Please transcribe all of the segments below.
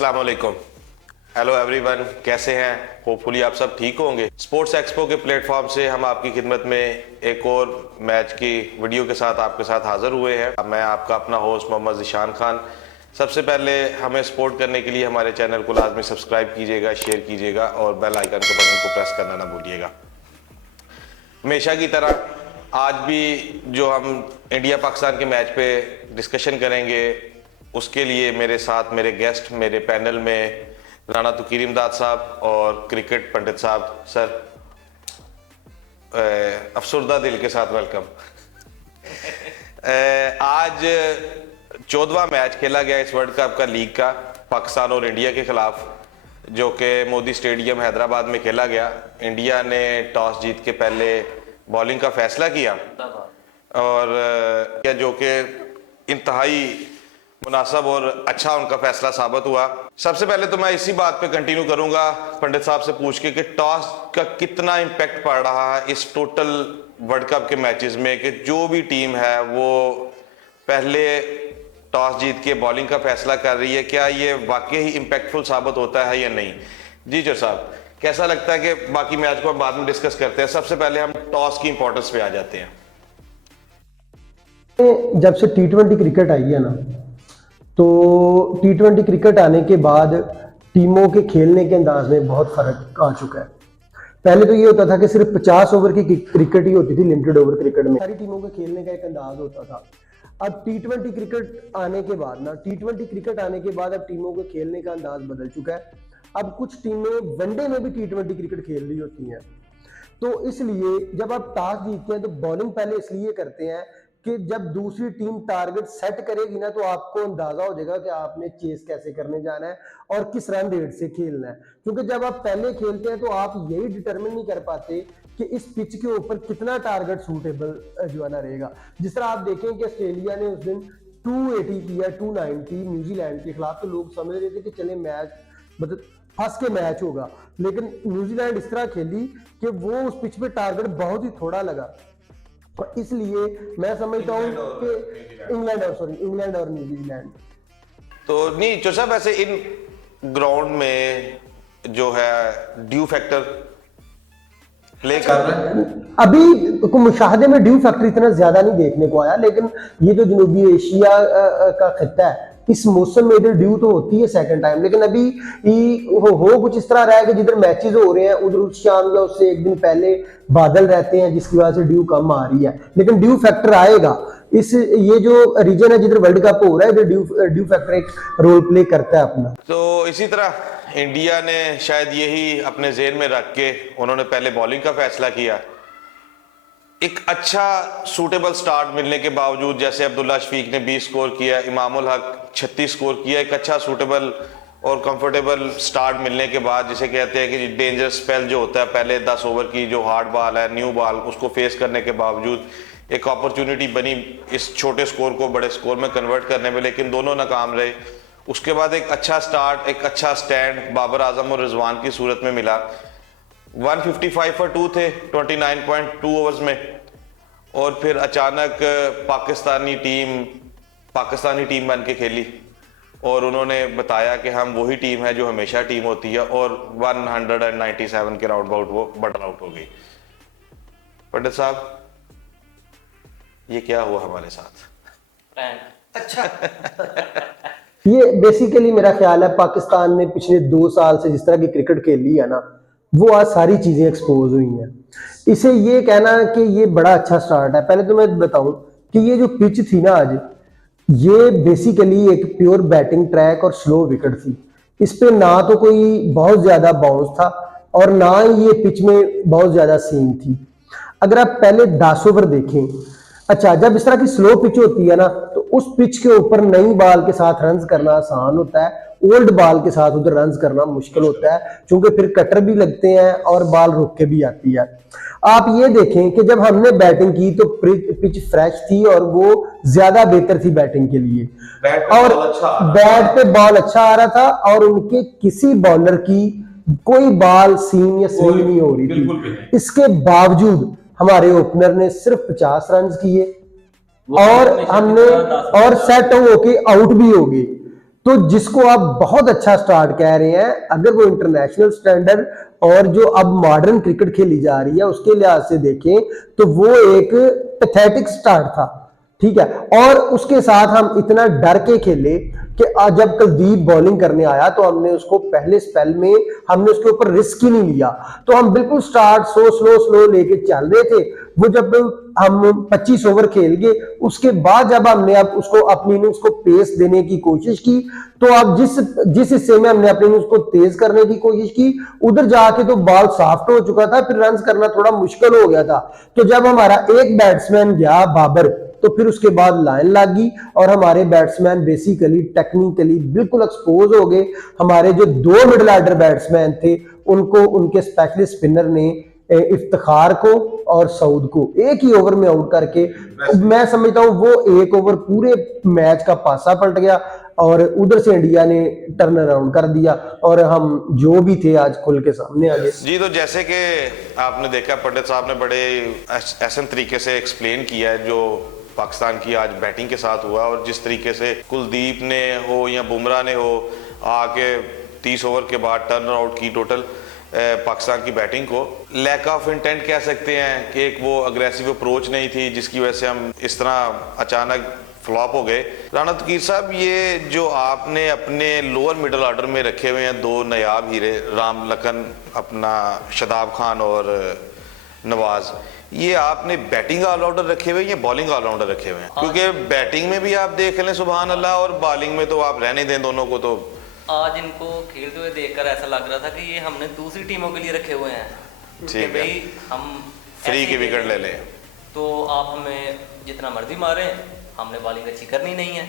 अस्सलाम वालेकुम। Hello everyone, कैसे हैं? होपफुली आप सब ठीक होंगे। स्पोर्ट्स एक्सपो के प्लेटफॉर्म से हम आपकी खिदमत में एक और मैच की वीडियो के साथ आपके साथ हाजिर हुए हैं। मैं आपका अपना होस्ट मोहम्मद ज़ीशान खान। सबसे पहले हमें सपोर्ट करने के लिए हमारे चैनल को लाजमी सब्सक्राइब कीजिएगा, शेयर कीजिएगा और बेल आइकन के बटन को प्रेस करना ना भूलिएगा। हमेशा की तरह आज भी जो हम इंडिया पाकिस्तान के मैच पे डिस्कशन करेंगे, उसके लिए मेरे साथ मेरे गेस्ट मेरे पैनल में राना तुकीर इमदाद साहब और क्रिकेट पंडित साहब। सर अफसरदा दिल के साथ वेलकम। आज 14वां मैच खेला गया इस वर्ल्ड कप का लीग का, पाकिस्तान और इंडिया के खिलाफ, जो कि मोदी स्टेडियम हैदराबाद में खेला गया। इंडिया ने टॉस जीत के पहले बॉलिंग का फैसला किया और जो कि इंतहाई मुनासिब और अच्छा उनका फैसला साबित हुआ। सबसे पहले तो मैं इसी बात पे कंटिन्यू करूंगा पंडित साहब से पूछ के कि टॉस का कितना इम्पैक्ट पड़ रहा है इस टोटल वर्ल्ड कप के मैचेस में, कि जो भी टीम है वो पहले टॉस जीत के बॉलिंग का फैसला कर रही है, क्या ये वाकई ही इम्पैक्टफुल साबित होता है या नहीं? जी जो साहब, कैसा लगता है? कि बाकी मैच को हम बाद में डिस्कस करते हैं, सबसे पहले हम टॉस की इंपॉर्टेंस पे आ जाते हैं। जब से T20 क्रिकेट आई है ना, तो T20 क्रिकेट आने के बाद टीमों के खेलने के अंदाज में बहुत फर्क आ चुका है। पहले तो ये होता था कि सिर्फ 50 ओवर की क्रिकेट ही होती थी, लिमिटेड ओवर क्रिकेट में सारी टीमों के खेलने का एक अंदाज होता था। अब T20 क्रिकेट आने के बाद अब टीमों के खेलने का अंदाज बदल चुका है। अब कुछ टीमें वनडे में भी T20 क्रिकेट खेल रही होती हैं। तो इसलिए जब आप टॉस जीतते हैं तो बॉलिंग पहले इसलिए करते हैं कि जब दूसरी टीम टारगेट सेट करेगी ना, तो आपको अंदाजा हो जाएगा कि आपने चेस कैसे करने जाना है और किस रन रेट से खेलना है। क्योंकि जब आप पहले खेलते हैं तो आप यही डिटरमिन नहीं कर पाते कि इस पिच के ऊपर कितना टारगेट सूटेबल जो है ना रहेगा। जिस तरह आप देखें कि ऑस्ट्रेलिया ने उस दिन 280 किया, 290 न्यूजीलैंड के खिलाफ, तो लोग समझ रहे थे कि चले मैच मतलब फंस के मैच होगा, लेकिन न्यूजीलैंड इस तरह खेली कि वो उस पिच पे टारगेट बहुत ही थोड़ा लगा। और इसलिए मैं समझता हूँ कि इंग्लैंड और न्यूजीलैंड तो नहीं जो साहब, ऐसे इन ग्राउंड में जो है ड्यू फैक्टर प्ले कर रहा है। अभी मुशाहदे में ड्यू फैक्टर इतना ज्यादा नहीं देखने को आया, लेकिन ये जो जनूबी एशिया का खित्ता है, इस मौसम में इधर ड्यू तो होती है सेकंड टाइम, लेकिन अभी हो कुछ इस तरह रहा है कि जिधर मैचेस हो रहे हैं उधर शाम या उससे एक दिन पहले बादल रहते हैं, जिसकी वजह से ड्यू कम आ रही है। लेकिन ड्यू फैक्टर आएगा। ये जो रीजन है जिधर वर्ल्ड कप हो रहा है, इधर ड्यू फैक्टर एक रोल प्ले करता है अपना। तो इसी तरह इंडिया ने शायद यही अपने ज़हन में रख के उन्होंने पहले बॉलिंग का फैसला किया। एक अच्छा सूटेबल स्टार्ट मिलने के बावजूद, जैसे अब्दुल्ला शफीक ने 20 स्कोर किया, इमामुल हक 36 स्कोर किया, एक अच्छा सूटेबल और कंफर्टेबल स्टार्ट मिलने के बाद, जिसे कहते हैं कि डेंजरस स्पेल जो होता है पहले 10 ओवर की जो हार्ड बॉल है, न्यू बॉल, उसको फेस करने के बावजूद एक अपॉर्चुनिटी बनी इस छोटे स्कोर को बड़े स्कोर में कन्वर्ट करने में, लेकिन दोनों नाकाम रहे। उसके बाद एक अच्छा स्टार्ट, एक अच्छा स्टैंड बाबर आजम और रिजवान की सूरत में मिला। 155 फॉर 2 थे 29.2 ओवर्स में, और फिर अचानक पाकिस्तानी टीम बन के खेली और उन्होंने बताया कि हम वही टीम है जो हमेशा टीम होती है, और 197 के राउंड अबाउट वो बटन आउट हो गई। पंडित साहब, ये क्या हुआ हमारे साथ? अच्छा ये बेसिकली मेरा ख्याल है पाकिस्तान ने पिछले 2 साल से जिस तरह की क्रिकेट खेली है ना, वो आज सारी चीजें एक्सपोज हुई हैं। इसे ये कहना कि ये बड़ा अच्छा स्टार्ट है, पहले तो मैं बताऊं कि ये जो पिच थी ना आज, ये बेसिकली एक प्योर बैटिंग ट्रैक और स्लो विकेट थी। इस पे ना तो कोई बहुत ज्यादा बाउंस था और ना ही ये पिच में बहुत ज्यादा सीम थी। अगर आप पहले 10 ओवर देखें, अच्छा जब इस तरह की स्लो पिच होती है ना, तो उस पिच के ऊपर नई बॉल के साथ रन्स करना आसान होता है, ओल्ड बॉल के साथ उधर रन्स करना मुश्किल होता है, क्योंकि फिर कटर भी लगते हैं और बॉल रुक के भी आती है। आप ये देखें कि जब हमने बैटिंग की तो पिच फ्रेश थी और वो ज्यादा बेहतर थी बैटिंग के लिए, और बैट पे बॉल अच्छा आ रहा था, और उनके किसी बॉलर की कोई बॉल सीम या स्विंग नहीं हो रही थी। इसके बावजूद हमारे ओपनर ने सिर्फ 50 रन किए और हमने और सेट होके आउट भी हो गए। तो जिसको आप बहुत अच्छा स्टार्ट कह रहे हैं, अगर वो इंटरनेशनल स्टैंडर्ड और जो अब मॉडर्न क्रिकेट खेली जा रही है उसके लिहाज से देखें तो वो एक पैथेटिक स्टार्ट था, ठीक है। और उसके साथ हम इतना डर के खेले कि आज जब कुलदीप बॉलिंग करने आया तो हमने उसको पहले स्पेल में हमने उसके ऊपर रिस्क ही नहीं लिया, तो हम बिल्कुल स्टार्ट स्लो लेके चल रहे थे। वो जब हम 25 ओवर खेल गए उसके बाद जब हमने अब उसको अपनी इनिंग्स को पेस देने की कोशिश की, तो अब जिस हिस्से में हमने अपनी इनिंग्स को तेज करने की कोशिश की उधर जाके तो बॉल सॉफ्ट हो चुका था, फिर रन करना थोड़ा मुश्किल हो गया था। तो जब हमारा एक बैट्समैन गया बाबर, तो फिर उसके बाद लाइन लग गई और हमारे बैट्समैन बेसिकली टेक्निकली बिल्कुल एक्सपोज हो गए। हमारे जो दो मिडिल ऑर्डर बैट्समैन थे उनको उनके स्पेशलिस्ट स्पिनर ने इफ्तिखार को और सऊद को एक ही ओवर में आउट करके, मैं समझता हूं वो एक ओवर पूरे मैच का पासा पलट गया और उधर से इंडिया ने टर्न अराउंड कर दिया और हम जो भी थे आज खुल के सामने आ गए। जी, तो जैसे कि आपने देखा पंडित साहब ने बड़े ऐसे तरीके से एक्सप्लेन किया है जो पाकिस्तान की आज बैटिंग के साथ हुआ, और जिस तरीके से कुलदीप ने हो या बुमराह ने हो आके 30 ओवर के बाद टर्न आउट की टोटल पाकिस्तान की बैटिंग को। लैक ऑफ इंटेंट कह सकते हैं कि एक वो अग्रेसिव अप्रोच नहीं थी जिसकी वजह से हम इस तरह अचानक फ्लॉप हो गए। राणा तकीर साहब, ये जो आपने अपने लोअर मिडिल ऑर्डर में रखे हुए हैं दो नायाब हीरे, राम लखन अपना शादाब खान और नवाज, ये आपने बैटिंग ऑलराउंडर रखे हुए हैं या बॉलिंग ऑलराउंडर रखे हुए हैं? क्योंकि बैटिंग में भी आप देख लें सुभान अल्लाह और बॉलिंग में तो आप रहने दें दोनों को। तो आज इनको खेलते हुए देखकर ऐसा लग रहा था कि ये हमने दूसरी टीमों के लिए रखे हुए हैं ठीक कि है, भाई हम फ्री की विकेट ले लें तो आप हमें जितना मर्जी मारे, हमने बॉलिंग अच्छी करनी नहीं है।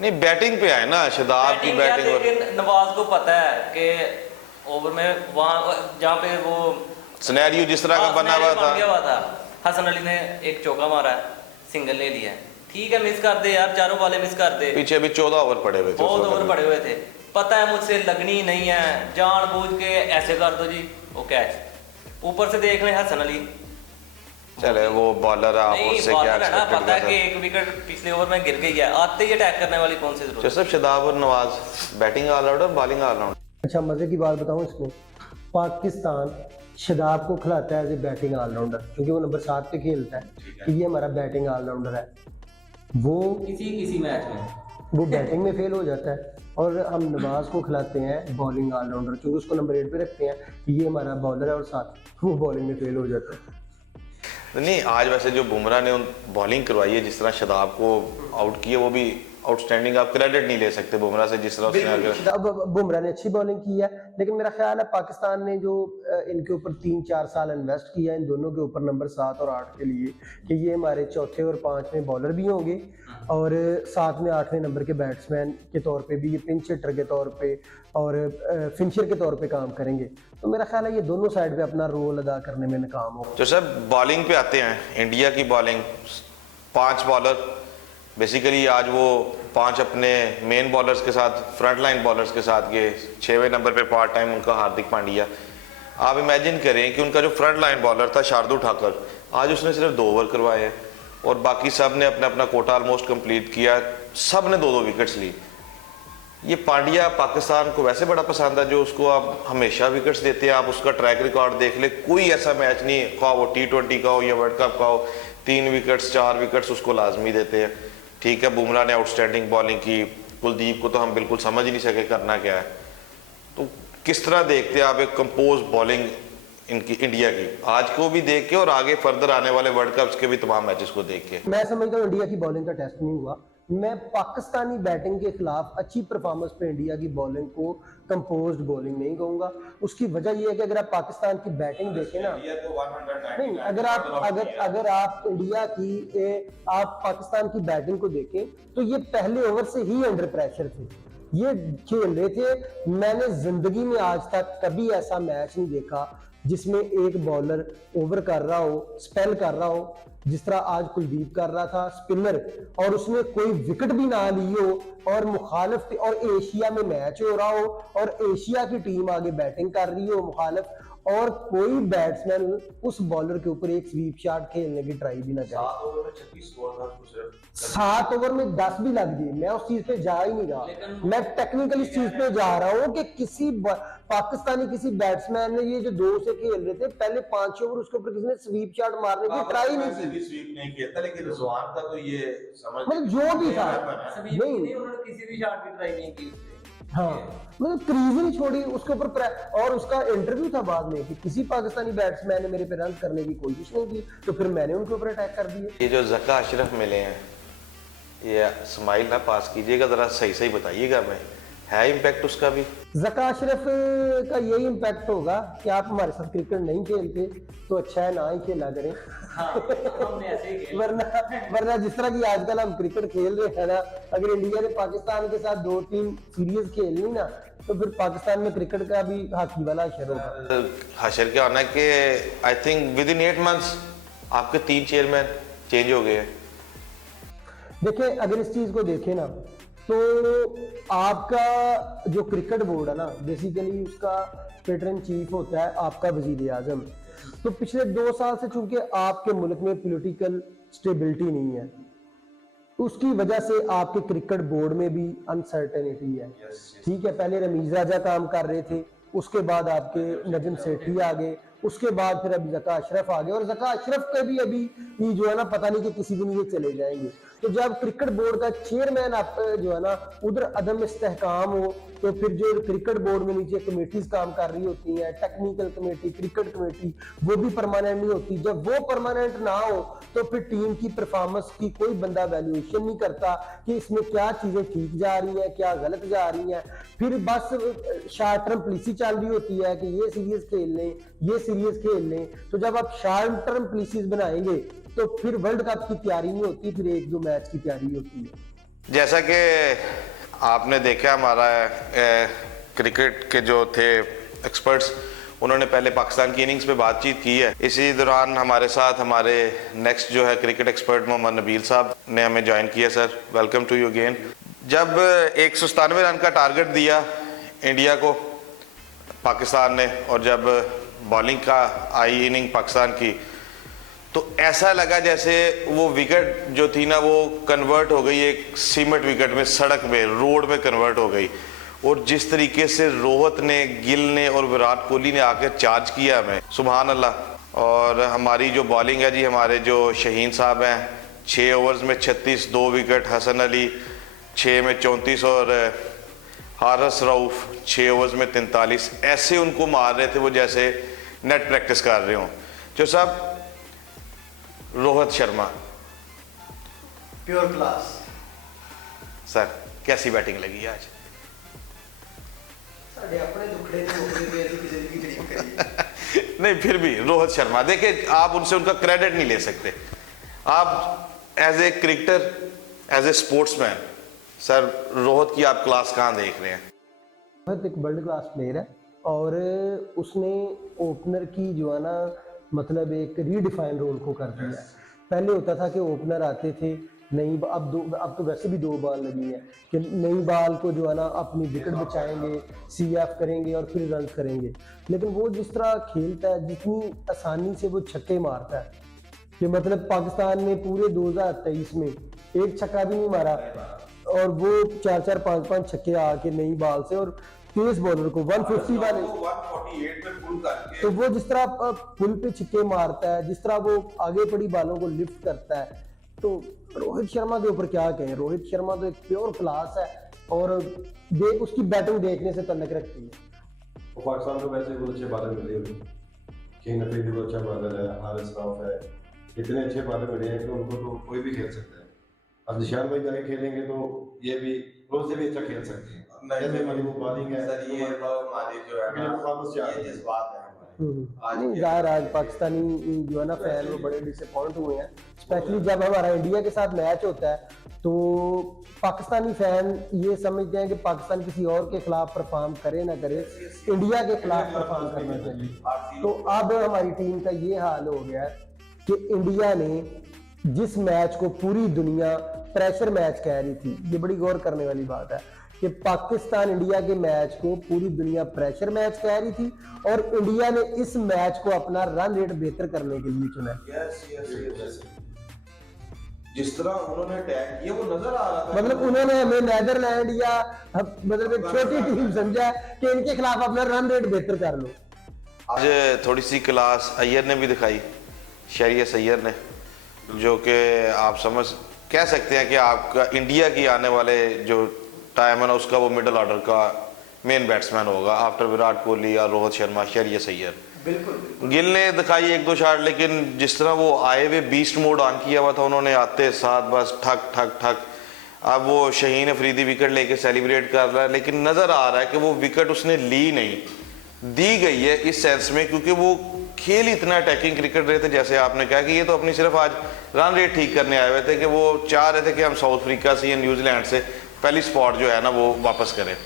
नहीं, बैटिंग पे आए ना शादाब की यार, बैटिंग। लेकिन नवाज को पता है कि ओवर में वहां जहाँ पे वो सिनेरियो जिस तरह का बना हुआ था, हसन अली ने एक चौका मारा है, सिंगल ले लिया है, ठीक है, मिस कर दे यार, चारों वाले मिस कर दे। पीछे भी 14 ओवर पड़े हुए थे, बहुत ओवर पड़े हुए थे, पता है मुझसे लगनी नहीं है, जानबूझ के ऐसे कर दो जी, वो कैच। ऊपर से देख लें हसन अली, चले वो बॉलर आप उससे क्या है ना, एक्सपेक्ट पता है कर कि सकते? एक विकेट पिछले ओवर में गिर गई है, आते ही अटैक करने वाली कौन सी जरूरत है? जैसे शादाब और Nawaz batting allrounder, bowling allrounder. अच्छा, मजे की बात बताऊं, इसमें पाकिस्तान शादाब को खिलाता है एज ए बैटिंग ऑलराउंडर, क्योंकि वो नंबर 7 पे खेलता है कि ये हमारा बैटिंग ऑलराउंडर है। वो किसी मैच में वो बैटिंग में फेल हो जाता है और हम नवाज को खिलाते हैं बॉलिंग ऑलराउंडर, क्योंकि उसको नंबर 8 पे रखते हैं कि ये हमारा बॉलर है और साथ वो बॉलिंग में फेल हो जाता है। नहीं, आज वैसे जो बुमराह ने बॉलिंग करवाई है, जिस तरह शादाब को आउट किया, वो भी आउटस्टैंडिंग, आप क्रेडिट नहीं ले सकते बुमराह से जिस तरह उसने। अब बुमराह ने अच्छी बॉलिंग की है, लेकिन मेरा ख्याल है पाकिस्तान ने जो इनके ऊपर 3-4 साल इन्वेस्ट किया इन दोनों के ऊपर नंबर 7 और 8 के लिए, कि ये हमारे चौथे और 5वें बॉलर भी होंगे और 7वें 8वें नंबर के बैट्समैन के तौर पे भी, ये पिंच हिटर के तौर पे और फिनिशर के तौर पे काम करेंगे। तो मेरा ख्याल है ये दोनों साइड पे अपना रोल अदा करने में नाकाम हो। जो सर बॉलिंग पे आते हैं, इंडिया की बॉलिंग 5 बॉलर बेसिकली आज वो 5 अपने मेन बॉलर्स के साथ, फ्रंट लाइन बॉलर्स के साथ गए। 6वें नंबर पे पार्ट टाइम उनका हार्दिक पांड्या। आप इमेजिन करें कि उनका जो फ्रंट लाइन बॉलर था शार्दुल ठाकुर, आज उसने सिर्फ 2 ओवर करवाए हैं और बाकी सब ने अपना अपना कोटा ऑलमोस्ट कंप्लीट किया, सब ने 2-2 विकेट्स ली। ये पांड्या पाकिस्तान को वैसे बड़ा पसंद है, जो उसको आप हमेशा विकेट्स देते हैं। आप उसका ट्रैक रिकॉर्ड देख ले, कोई ऐसा मैच नहीं, खा वो T20 का हो या वर्ल्ड कप का हो, 3 विकेट्स 4 विकेट्स उसको लाजमी देते हैं। ठीक है, बुमराह ने आउटस्टैंडिंग बॉलिंग की, कुलदीप को तो हम बिल्कुल समझ ही नहीं सके करना क्या है। तो किस तरह देखते हैं आप एक कंपोज बॉलिंग इनकी इंडिया की, आज को भी देख के और आगे फर्दर आने वाले वर्ल्ड कप्स के भी तमाम मैचेस को देख के? मैं समझता हूँ इंडिया की बॉलिंग का टेस्ट नहीं हुआ। मैं पाकिस्तानी बैटिंग के खिलाफ अच्छी परफॉर्मेंस पे इंडिया की बॉलिंग को कंपोज्ड बॉलिंग नहीं कहूंगा। उसकी वजह यह है कि अगर आप पाकिस्तान की बैटिंग देखें ना, नहीं, अगर आप इंडिया की आप पाकिस्तान की बैटिंग को देखें तो ये पहले ओवर से ही अंडर प्रेशर थे, ये खेल रहे थे। मैंने जिंदगी में आज तक कभी ऐसा मैच नहीं देखा जिसमें एक बॉलर ओवर कर रहा हो, स्पेल कर रहा हो, जिस तरह आज कुलदीप कर रहा था स्पिनर, और उसने कोई विकेट भी ना ली हो और मुखालिफ और एशिया में मैच हो रहा हो और एशिया की टीम आगे बैटिंग कर रही हो मुखालिफ, और कोई बैट्समैन उस बॉलर के ऊपर एक स्वीप शॉट खेलने की ट्राई भी ना करे। 7 ओवर में 36 स्कोर था उसको सिर्फ। 7 ओवर में 10 भी लग गए, मैं उस चीज पे जा ही नहीं रहा। मैं टेक्निकल इस चीज पे जा रहा हूँ कि किसी पाकिस्तानी किसी बैट्समैन ने ये जो 2 से खेल रहे थे पहले 5 ओवर उसके ऊपर किसी ने स्वीप शॉट मारने की ट्राई नहीं की। भी स्वीप नहीं खेलता, लेकिन रिजवान का तो ये समझ मतलब जो भी था सभी नहीं, उन्होंने किसी भी शॉट की ट्राई नहीं की उससे। हाँ, मतलब क्रीज ही नहीं छोड़ी उसके ऊपर। और उसका इंटरव्यू था बाद में कि किसी पाकिस्तानी बैट्समैन ने मेरे पे रन करने की कोशिश नहीं की, तो फिर मैंने उनके ऊपर अटैक कर दिया। ये जो ज़का अशरफ मिले हैं, ये स्माइल ना पास कीजिएगा, ज़रा सही सही बताइएगा, मैं है इम्पैक्ट उसका भी? ज़का अशरफ का यही इम्पैक्ट होगा कि आप हमारे साथ क्रिकेट नहीं खेलते तो अच्छा है ना ही खेला करें। हाँ, हमने ऐसे ही खेला। वरना जिस तरह की आजकल हम क्रिकेट खेल रहे हैं ना, अगर इंडिया ने पाकिस्तान के साथ 2-3 सीरीज खेलनी ना, तो फिर पाकिस्तान में क्रिकेट का भी हॉकी वाला हशर होगा। हशर क्या होना है कि I think with in 8 months आपके 3 चेयरमैन चेंज हो गए हैं। देखिए, अगर इस चीज को देखें ना, तो आपका जो क्रिकेट बोर्ड है ना, बेसिकली उसका पेटर्न चीफ होता है आपका वजीर आजम। तो पिछले 2 साल से चूंकि आपके मुल्क में पॉलिटिकल स्टेबिलिटी नहीं है, उसकी वजह से आपके क्रिकेट बोर्ड में भी अनसर्टेनिटी है। ठीक है, पहले रमीज राजा काम कर रहे थे, उसके बाद आपके नजम सेठी आ गए, उसके बाद फिर अभी ज़का अशरफ आ गए, और ज़का अशरफ के भी अभी ये जो है ना, पता नहीं कि किसी दिन ये चले जाएंगे। तो जब क्रिकेट बोर्ड का चेयरमैन आप जो है ना उधर अदम इस्तेहकाम हो, तो फिर जो क्रिकेट बोर्ड में नीचे कमेटीज काम कर रही होती हैं, टेक्निकल कमेटी, क्रिकेट कमेटी, वो भी परमानेंट नहीं होती। जब वो परमानेंट ना हो तो फिर टीम की परफॉर्मेंस की कोई बंदा वैल्यूएशन नहीं करता कि इसमें क्या चीजें ठीक जा रही हैं, क्या गलत जा रही हैं। फिर बस शॉर्ट टर्म पॉलिसी चल रही होती है कि ये सीरीज खेल लें, ये सीरीज खेल लें। तो जब आप शॉर्ट टर्म पॉलिसीज बनाएंगे तो फिर वर्ल्ड कप की तैयारी नहीं होती, फिर 1-2 मैच की तैयारी होती है। जैसा कि आपने देखा, हमारा क्रिकेट के जो थे एक्सपर्ट्स, उन्होंने पहले पाकिस्तान की इनिंग्स पे बातचीत की है। इसी दौरान हमारे साथ हमारे नेक्स्ट जो है क्रिकेट एक्सपर्ट मोहम्मद नबील साहब ने हमें ज्वाइन किया। Sir, welcome to you again. जब 197 रन का टारगेट दिया इंडिया को पाकिस्तान ने, और जब बॉलिंग का आई इनिंग पाकिस्तान की, तो ऐसा लगा जैसे वो विकेट जो थी ना, वो कन्वर्ट हो गई एक सीमेंट विकेट में, सड़क में, रोड में कन्वर्ट हो गई। और जिस तरीके से रोहित ने, गिल ने और विराट कोहली ने आकर चार्ज किया हमें, सुभान अल्लाह। और हमारी जो बॉलिंग है जी, हमारे जो शहीन साहब हैं, 6 ओवर्स में 36, 2 विकेट, हसन अली 6 में 34 और हारिस रऊफ 6 ओवर्स में 43, ऐसे उनको मार रहे थे वो जैसे नेट प्रैक्टिस कर रहे हों। जो सब Rohit Sharma, pure class. Sir कैसी बैटिंग लगी आज? अपने दुखड़े नहीं, फिर भी रोहित शर्मा, देखिए आप उनसे उनका क्रेडिट नहीं ले सकते। आप as a cricketer, as a sportsman, sir Rohit की आप क्लास कहाँ देख रहे हैं? रोहित एक वर्ल्ड क्लास प्लेयर है, और उसने ओपनर की जो है ना, मतलब एक रीडिफाइन रोल को कर दिया है। पहले होता था कि ओपनर आते थे नई, अब तो वैसे भी 2 बॉल लगी है कि नई बॉल को जो है ना अपनी विकेट बचाएंगे, CF करेंगे और फिर रन करेंगे। लेकिन वो जिस तरह खेलता है, जितनी आसानी से वो छक्के मारता है, कि मतलब पाकिस्तान ने पूरे 2023 में एक छक्का भी नहीं मारा, और वो 4-4, 5-5 छक्के आके नई बॉल से, और तेज बॉलर को 150 वाले 148 पे पुल करके, तो वो जिस तरह पुल पे छिक्के मारता है, जिस तरह वो आगे पड़ी बालों को लिफ्ट करता है, तो रोहित शर्मा के ऊपर क्या कहें। रोहित शर्मा तो एक प्योर क्लास है, और उसकी बैटिंग देखने से तल्लक रखती है। पाकिस्तान को वैसे बहुत अच्छे बालर मिले हुए, किंग नफी भी अच्छा बालर है, हारिस रऊफ है, इतने अच्छे बालर मिले हैं कि उनको तो कोई भी खेल सकता है। अब निशान भाई जाके खेलेंगे तो ये भी रोज से भी अच्छा खेल सकते हैं। जैसे हमारी वो बॉलिंग है सर ये हमारी जो है ना, ये जज्बात है हमारे। नहीं, जाहिर आज पाकिस्तानी जो है ना फैन, वो बड़े डिसअपॉइंट हुए हैं, स्पेशली जब हमारा इंडिया के साथ मैच होता है। तो पाकिस्तानी फैन ये समझते हैं कि पाकिस्तान किसी और के खिलाफ परफॉर्म करे ना करे, इंडिया के खिलाफ परफॉर्म करना चाहिए। तो अब हमारी टीम का ये हाल हो गया है कि इंडिया ने जिस मैच को पूरी दुनिया प्रेशर मैच कह रही थी, ये बड़ी गौर करने वाली बात है कि पाकिस्तान इंडिया के मैच को पूरी दुनिया प्रेशर मैच कह रही थी और इंडिया ने इस मैच को अपना रन रेट बेहतर करने के लिए चुना। यस जिस तरह उन्होंने अटैक किया वो नजर आ रहा था, मतलब उन्होंने हमें नेदरलैंड या मतलब एक छोटी टीम समझा कि इनके खिलाफ अपना रन रेट बेहतर कर लो। आज थोड़ी सी क्लास अय्यर ने भी दिखाई, शहरियार अय्यर ने, जो कि आप समझ कह सकते हैं कि आपका इंडिया की आने वाले जो टाइम है ना उसका वो मिडिल ऑर्डर का मेन बैट्समैन होगा आफ्टर विराट कोहली और रोहित शर्मा, शहरियार अय्यर। बिल्कुल गिल ने दिखाई एक दो शॉट, लेकिन जिस तरह वो आए हुए बीस्ट मोड ऑन किया हुआ था उन्होंने आते साथ बस ठक ठक ठक। अब वो शाहीन अफरीदी विकेट लेके सेलिब्रेट कर रहा है, लेकिन नज़र आ रहा है कि वो विकेट उसने ली नहीं, दी गई है इस सेंस में क्योंकि वो खेल इतना अटैकिंग क्रिकेट रहे थे। जैसे आपने कहा कि ये तो अपनी सिर्फ आज रन रेट ठीक करने आए हुए थे कि वो चाह रहे थे कि हम साउथ अफ्रीका से या न्यूजीलैंड से पहली स्पॉट जो है ना वो वापस करें।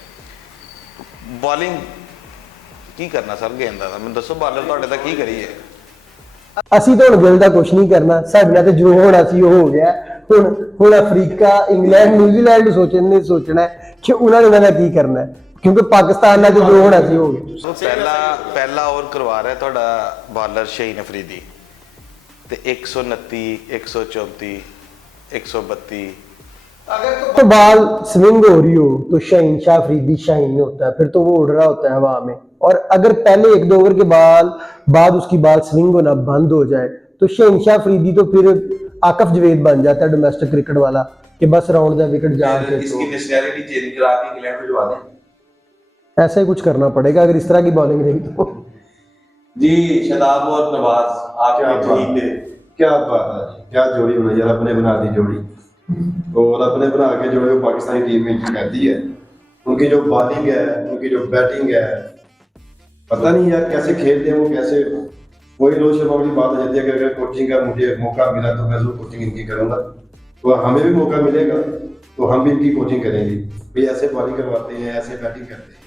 बॉलिंग की करना सर गेंदा था, मैं दसो बालर ਤੁਹਾਡੇ तक की करिए। ਅਸੀਂ ਤਾਂ ਹੁਣ ਗਿਲ ਦਾ ਕੁਝ ਨਹੀਂ ਕਰਨਾ, ਸਾਡੇ ਨਾਲ ਤੇ ਜੋ ਹੋਣਾ ਸੀ ਉਹ ਹੋ ਗਿਆ। ਹੁਣ ਅਫਰੀਕਾ, ਇੰਗਲੈਂਡ, ਨਿਊਜ਼ੀਲੈਂਡ ਸੋਚਣਾ ਹੈ ਕਿ ਉਹਨਾਂ ਨੇ ਇਹਨਾਂ ਕੀ ਕਰਨਾ ਹੈ, ਕਿਉਂਕਿ ਪਾਕਿਸਤਾਨ ਨਾਲ ਜੋ ਹੋਣਾ ਸੀ ਹੋ ਗਿਆ। ਪਹਿਲਾ ਓਵਰ ਕਰਵਾ ਰਿਹਾ ਤੁਹਾਡਾ ਬਾਲਰ ਸ਼ਹੀਨ ਅਫਰੀਦੀ ਤੇ 129 134 132 तो बॉल स्विंग हो रही हो तो शाहीन शाह अफरीदी शाहीन होता है, फिर तो वो उड़ रहा होता है हवा में। और अगर पहले 1-2 ओवर के बाद उसकी बॉल स्विंग होना बंद हो जाए तो शाहीन शाह अफरीदी तो फिर आकफ जवेद बन जाता है डोमेस्टिक क्रिकेट वाला कि बस राउंड दा विकेट जाके इसकी नेशनैलिटी चेंज करा के इंग्लैंड में भिजवा दें। ऐसा ही कुछ करना पड़ेगा अगर इस तरह की बॉलिंग रही तो। जी शादाब और नवाज आपके टीम ने क्या बात है, क्या जोड़ी बनाई यार, अपने बना दी जोड़ी और अपने बना के जो है पाकिस्तानी टीम में एंट्री कर दी है। उनकी जो बॉलिंग है, उनकी जो बैटिंग है, पता नहीं यार कैसे खेलते हैं वो, कैसे वही रोहित शर्मा वाली बात आ जाती है कि अगर कोचिंग का मुझे मौका मिला तो मैं जरूर कोचिंग इनकी करूंगा, तो हमें भी मौका मिलेगा तो हम भी इनकी कोचिंग करेंगे। भाई ऐसे बॉलिंग करवाते हैं, ऐसे बैटिंग करते हैं।